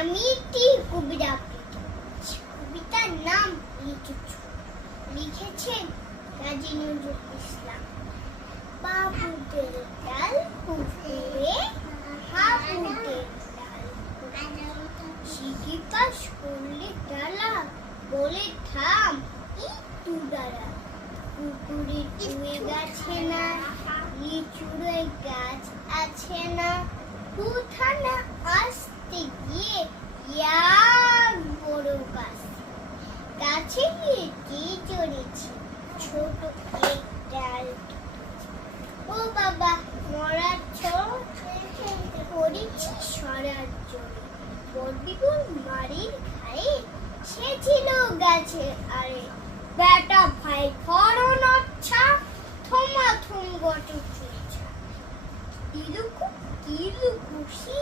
আমি একটি কবিতা আবৃত্তি করছি। কবিতার নাম লিখেছেন কাজী নজরুল ইসলাম। বাবুদের ডাল পুকুরে হাবুদের ডাল, শিখি পাশ করলে ডালা বলে থাম একটু ডালা। পুকুরে চুয়ে গাছে না, লিচুড়ে গাছ আছে না, উঠানা আসতে গিয়ে বড় গাছ, গাছে গিয়ে কি চড়েছি ছোট এক ডাল। ও বাবা মরার করেছি সরার জন্য, বড়বিগুর মারির ঘায়ে সে ছিল গাছে আরে। বেটা ভাই করণ আচ্ছা, থমাথম গটে চুইছা, ইলুকু কিলু খুশি।